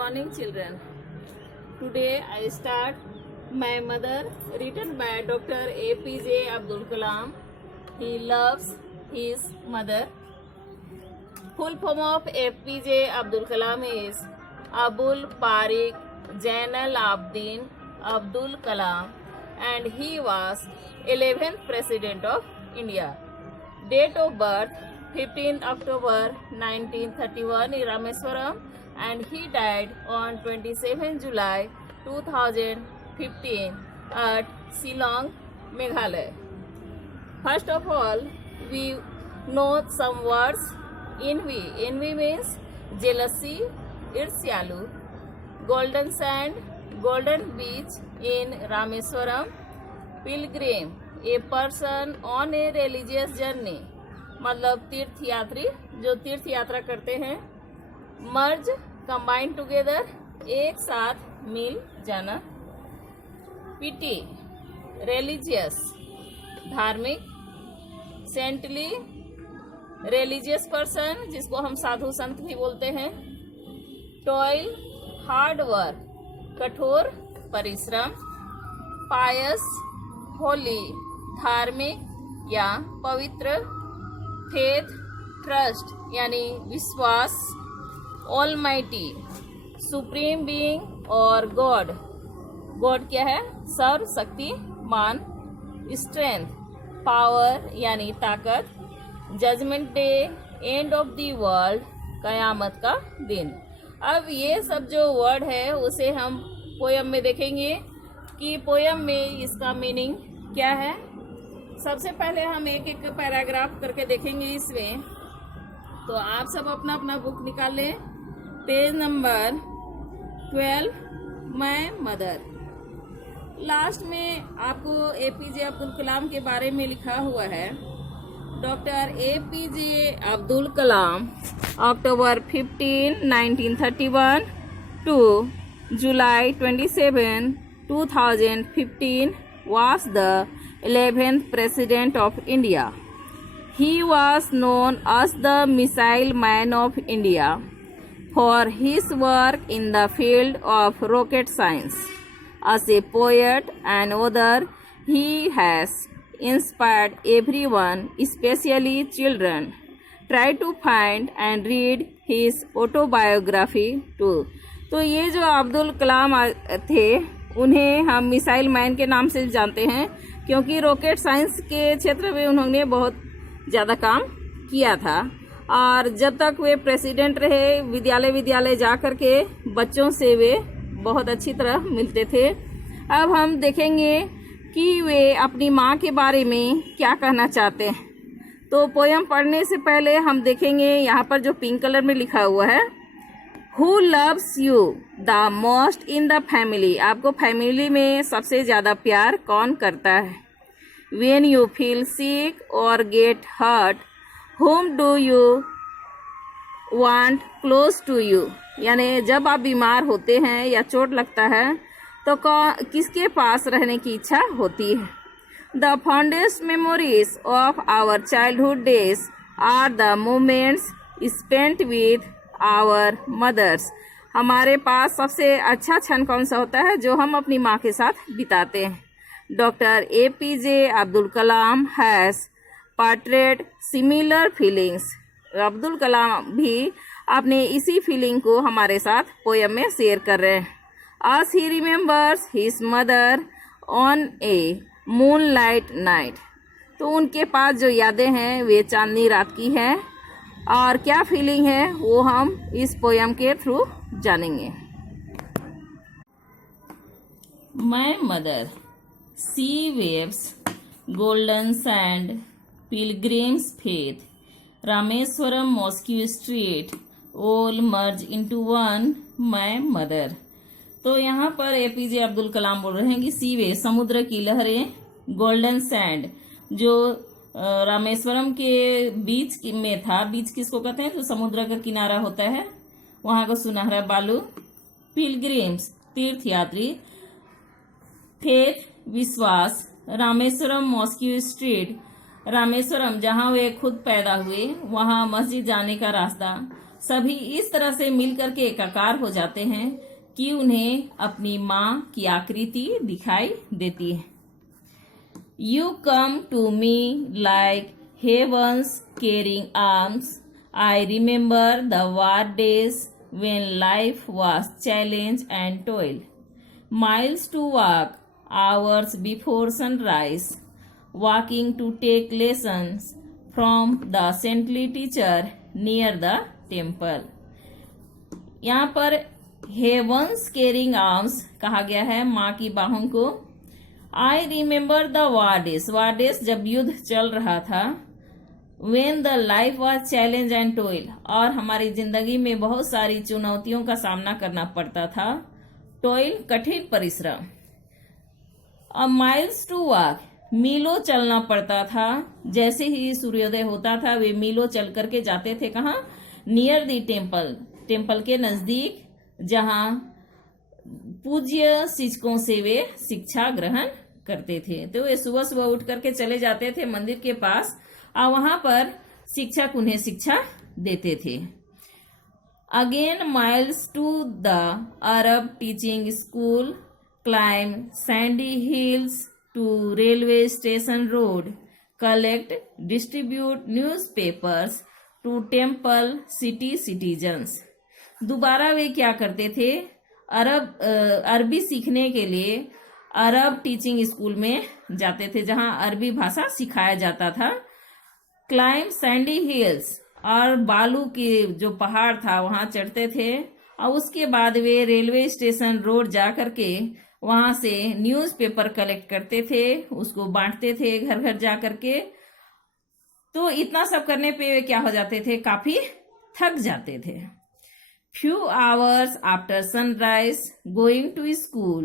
morning, children. Today I start my mother, written by Dr. APJ Abdul Kalam. He loves his mother. Full form of APJ Abdul Kalam is Abul Parik Jainal Abdin Abdul Kalam, and he was 11th President of India. Date of birth 15th October 1931 in Rameswaram, and he died on 27 July 2015 at Shillong, Meghalaya. First of all, we know some words. Envy. Envy means jealousy, irsyalu. Golden sand, golden beach in Rameswaram. Pilgrim, a person on a religious journey, मतलब तीर्थ यात्री जो तीर्थ यात्रा करते हैं. मर्ज, combine together, एक साथ मिल जाना. पीटी, रिलीजियस, धार्मिक. सेंटली, रिलीजियस पर्सन जिसको हम साधु संत भी बोलते हैं. टॉयल, हार्ड वर्क, कठोर परिश्रम. पायस, होली, धार्मिक या पवित्र. फेथ, ट्रस्ट यानी विश्वास. ऑलमाइटी, सुप्रीम बीइंग और गॉड. गॉड क्या है? सर्वशक्तिमान. स्ट्रेंथ, पावर यानी ताकत. Judgement day, end of the world, कयामत का दिन. अब ये सब जो वर्ड है उसे हम पोयम में देखेंगे कि पोयम में इसका मीनिंग क्या है. सबसे पहले हम एक एक पैराग्राफ करके देखेंगे इसमें. तो आप सब अपना अपना बुक निकाल लें. Page number 12, my mother. Last में आपको एपीजे अब्दुल कलाम के बारे में लिखा हुआ है. Doctor APJ Abdul Kalam October 15, 1931 to July 27, 2015 was the 11th President of India. He was known as the Missile Man of India for his work in the field of rocket science. As a poet and author, he has inspired everyone, especially children. Try to find and read his autobiography too. तो ये जो अब्दुल कलाम थे उन्हें हम missile man के नाम से जानते हैं क्योंकि रॉकेट साइंस के क्षेत्र में उन्होंने बहुत ज़्यादा काम किया था. और जब तक वे प्रेसिडेंट रहे विद्यालय जा कर के बच्चों से वे बहुत अच्छी तरह मिलते थे. अब हम देखेंगे कि वे अपनी माँ के बारे में क्या कहना चाहते हैं. तो पोयम पढ़ने से पहले हम देखेंगे यहाँ पर जो पिंक कलर में लिखा हुआ है, Who loves you the most in the family? आपको फैमिली में सबसे ज़्यादा प्यार कौन करता है. When you feel sick or get hurt, whom do you want close to you? यानी जब आप बीमार होते हैं या चोट लगता है तो किसके पास रहने की इच्छा होती है. The fondest memories of our childhood days are the moments spent with our mothers. हमारे पास सबसे अच्छा क्षण कौन सा होता है? जो हम अपनी माँ के साथ बिताते हैं. Doctor APJ Abdul Kalam has portrayed similar feelings. Abdul Kalam भी अपने इसी फीलिंग को हमारे साथ पोयम में शेयर कर रहे हैं. As he remembers his mother on a moonlight night. तो उनके पास जो यादें हैं वे चांदनी रात की हैं और क्या फीलिंग है वो हम इस पोयम के थ्रू जानेंगे. My mother. Sea waves, golden sand, pilgrims faith, Rameswaram mosque street, all merge into one, my mother. तो यहाँ पर एपीजे अब्दुल कलाम बोल रहे हैं कि सी वेव समुद्र की लहरें, गोल्डन सैंड जो रामेश्वरम के बीच में था. बीच किसको कहते हैं? तो समुद्र का किनारा होता है, वहां का सुनहरा बालू. पिलग्रिम्स तीर्थ यात्री. फेथ विश्वास. रामेश्वरम मॉस्क्यू स्ट्रीट रामेश्वरम जहां वे खुद पैदा हुए वहां मस्जिद जाने का रास्ता. सभी इस तरह से मिलकर के एकाकार हो जाते हैं कि उन्हें अपनी माँ की आकृति दिखाई देती है। You come to me like heaven's caring arms. I remember the war days when life was challenge and toil. Miles to walk, hours before sunrise, walking to take lessons from the saintly teacher near the temple. यहाँ पर heavens caring arms कहा गया है माँ की बाहों को। I remember the war days जब युद्ध चल रहा था, when the life was challenge and toil और हमारी जिंदगी में बहुत सारी चुनौतियों का सामना करना पड़ता था। टोइल कठिन परिश्रम। अ माइल्स टू वॉक मीलों चलना पड़ता था। जैसे ही सूर्योदय होता था वे मीलों चल करके जाते थे। कहाँ? नियर द टेम्पल, टेम्पल के नजदीक, जहां पूज्य शिक्षकों से वे शिक्षा ग्रहण करते थे। तो वे सुबह सुबह उठ करके चले जाते थे मंदिर के पास और वहां पर शिक्षक उन्हें शिक्षा देते थे। Again miles to the Arab teaching school, climb sandy hills to railway station road, collect distribute newspapers to temple city citizens. दोबारा वे क्या करते थे? अरबी सीखने के लिए अरब टीचिंग स्कूल में जाते थे जहां अरबी भाषा सिखाया जाता था। क्लाइम सैंडी हिल्स और बालू के जो पहाड़ था वहां चढ़ते थे और उसके बाद वे रेलवे स्टेशन रोड जा करके वहां से न्यूज़पेपर कलेक्ट करते थे, उसको बांटते थे घर घर जा करके। तो इतना सब करने पे वे क्या हो जाते थे? काफी थक जाते थे। Few hours after sunrise, going to school,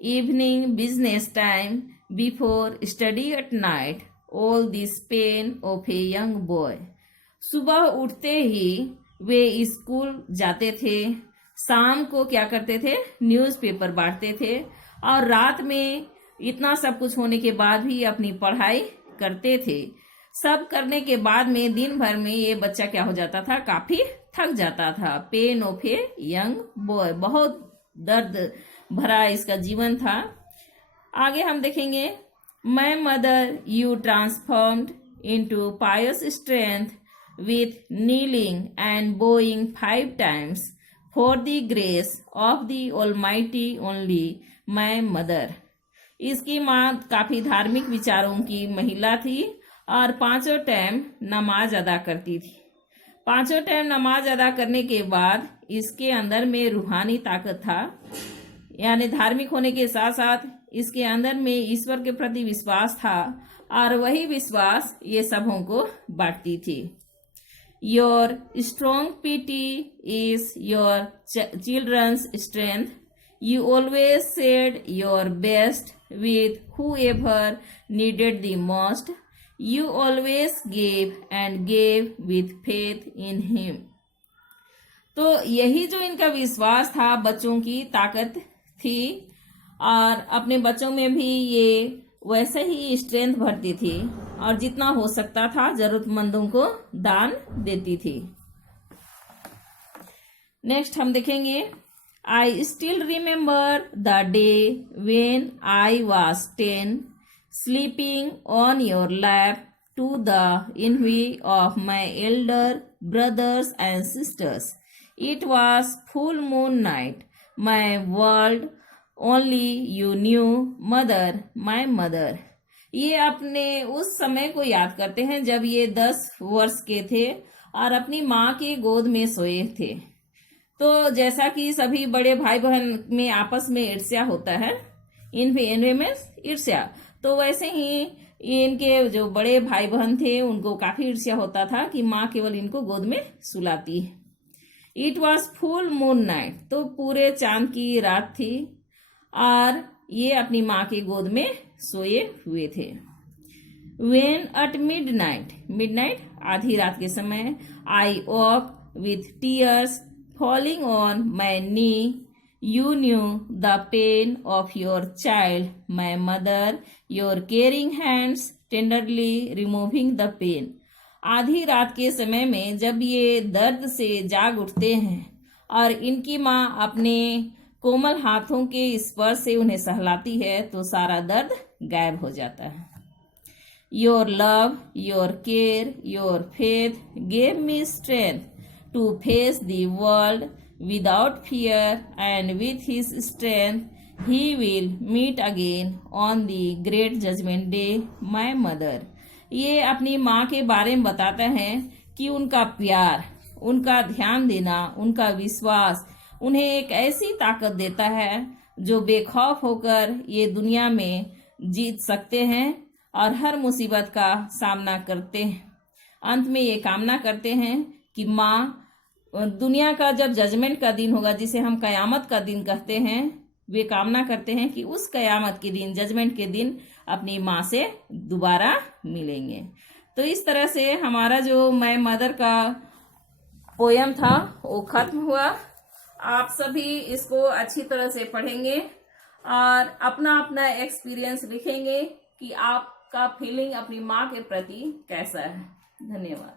evening business time, before study at night, all this pain of a young boy. सुबह उठते ही वे स्कूल जाते थे, शाम को क्या करते थे? न्यूज़पेपर बांटते थे और रात में इतना सब कुछ होने के बाद भी अपनी पढ़ाई करते थे। सब करने के बाद में दिन भर में ये बच्चा क्या हो जाता था? काफी थक जाता था। Pain of a young boy, बहुत दर्द भरा इसका जीवन था। आगे हम देखेंगे, my mother you transformed into pious strength with kneeling and bowing 5 times for the grace of the almighty only my mother. इसकी माँ काफी धार्मिक विचारों की महिला थी और 5 टाइम नमाज अदा करती थी। 5 टाइम नमाज अदा करने के बाद इसके अंदर में रूहानी ताकत था, यानी धार्मिक होने के साथ साथ इसके अंदर में ईश्वर के प्रति विश्वास था और वही विश्वास ये सबों को बांटती थी। Your strong piety is your children's strength, you always shared your best with whoever needed the most, you always gave and gave with faith in him। तो यही जो इनका विश्वास था, बच्चों की ताकत थी और अपने बच्चों में भी ये वैसे ही स्ट्रेंथ भरती थी और जितना हो सकता था जरूरतमंदों को दान देती थी। नेक्स्ट हम देखेंगे, I still remember the day when I was 10, sleeping on your lap to the envy of my elder brothers and sisters. It was full moon night, my world only you knew, mother, my mother। ये अपने उस समय को याद करते हैं जब ये 10 वर्ष के थे और अपनी माँ की गोद में सोए थे। तो जैसा कि सभी बड़े भाई बहन में आपस में ईर्ष्या होता है, इनवे में ईर्ष्या, तो वैसे ही इनके जो बड़े भाई बहन थे उनको काफी ईर्ष्या होता था कि माँ केवल इनको गोद में सुलाती है। It was full moon night, तो पूरे चांद की रात थी और ये अपनी माँ की गोद में सोए हुए थे। वेन एट मिडनाइट आधी रात के समय, I walk with tears falling on my knee, you knew the pain of your child, my mother, your caring hands tenderly removing the pain। आधी रात के समय में जब ये दर्द से जाग उठते हैं और इनकी माँ अपने कोमल हाथों के स्पर्श से उन्हें सहलाती है तो सारा दर्द गायब हो जाता है। Your love, your care, your faith gave me strength to face the world without fear, and with his strength he will meet again on the great judgment day, my mother. ये अपनी माँ के बारे में बताते हैं कि उनका प्यार, उनका ध्यान देना, उनका विश्वास उन्हें एक ऐसी ताकत देता है जो बेखौफ होकर ये दुनिया में जीत सकते हैं और हर मुसीबत का सामना करते हैं। अंत में ये कामना करते हैं कि माँ दुनिया का जब जजमेंट का दिन होगा, जिसे हम कयामत का दिन कहते हैं, वे कामना करते हैं कि उस कयामत के दिन, जजमेंट के दिन अपनी माँ से दोबारा मिलेंगे। तो इस तरह से हमारा जो माय मदर का पोयम था वो खत्म हुआ। आप सभी इसको अच्छी तरह से पढ़ेंगे और अपना अपना एक्सपीरियंस लिखेंगे कि आपका फीलिंग अपनी माँ के प्रति कैसा है। धन्यवाद।